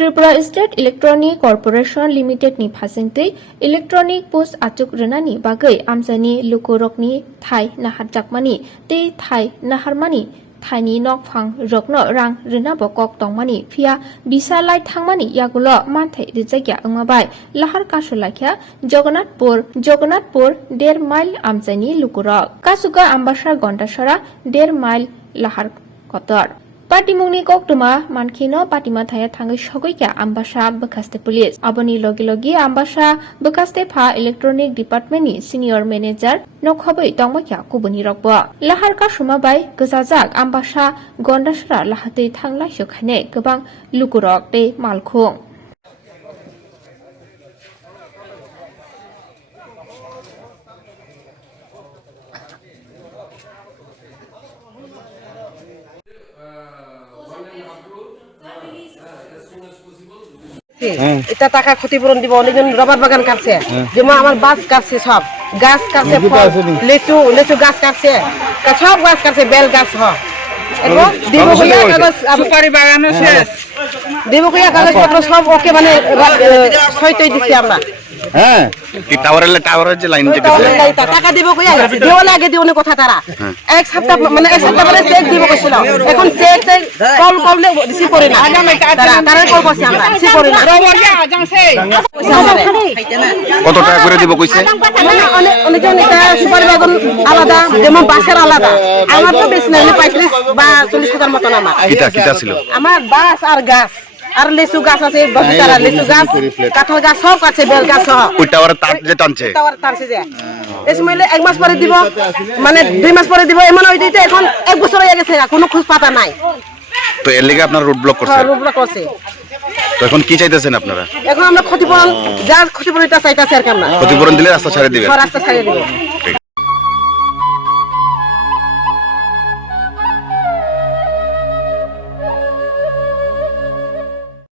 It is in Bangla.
Tripura State Electronic Corporation Limited ni phasingtei electronic post achuk renani bagai amjani lukurokni thai nahar jakmani tei thai naharmani thaini nok phang rokno rang rena bokok tongmani phia bisalai thangmani yagulo manthai rijagya angmabai lahar kasulakha Jagannathpur 1.5 mile amjani lukurok kasuga ambasar gondasara 1.5 mile lahar kotor Patimungni koktuma mankino patima thaya thangai sogoika ambasa bekaste police aboni logi ambasa bekaste pha electronic department ni senior manager nokhobai tongmakya kubuni rokbo lahar ka sumabai gejajak ambasa gondasra lahatei thanglai sokhane gobang lukurok tei malkhung এটা টাকা ক্ষতিপূরণ দিব অনেকজন রবার বাগান কাটছে যেমন আমার বাস কাটছে সব গাছ কাটছে লেচু গাছ কাটছে সব গাছ কাটছে বেল গাছ এবং সুপারি বাগানও শেষ দেবকইয়া কাগজপত্র সব ওকে মানে সইতই দিচ্ছি আমরা হ্যাঁ কি টাওয়ারের যে লাইন যেটা টাকা দিব কইয়া দেওয়ালে আগে দিওনে কথা তারা এক সপ্তাহ মানে চেক দিব কইছিল এখন চেক কল রিসিভ করে না তারা কল করছে আমরা রিসিভ করে না কত টাকা করে দিব কইছে অনেকজন এটা সুপার বাগান আলাদা যেমন বাসের আলাদা আমার তো বেশি না 35 বা 40,000 মত আমার কিটা ছিল আমার বাস আর গাছ আর লেচু গাছ আছে বগিচারা লেচু গাছ কাঁঠাল গাছ সব আছে বেল গাছ সহ ওই টাওয়ারে তার যে টানছে যে এই সময় 1 মাস পরে দিব মানে 2 মাস পরে দিব এমন হই দিতে এখন 1 বছর হয়ে গেছে কোনো খোঁজ পাতা নাই তো এর লাগি আপনারা রোড ব্লক করছেন রোড ব্লক করছে তো এখন কি চাইতেছেন আপনারা এখন আমরা ক্ষতিপূরণ যা ক্ষতিপূরণ এটা চাইতাছি আর কেমন ক্ষতিপূরণ দিলে রাস্তা ছেড়ে দিবেন রাস্তা ছেড়ে দিব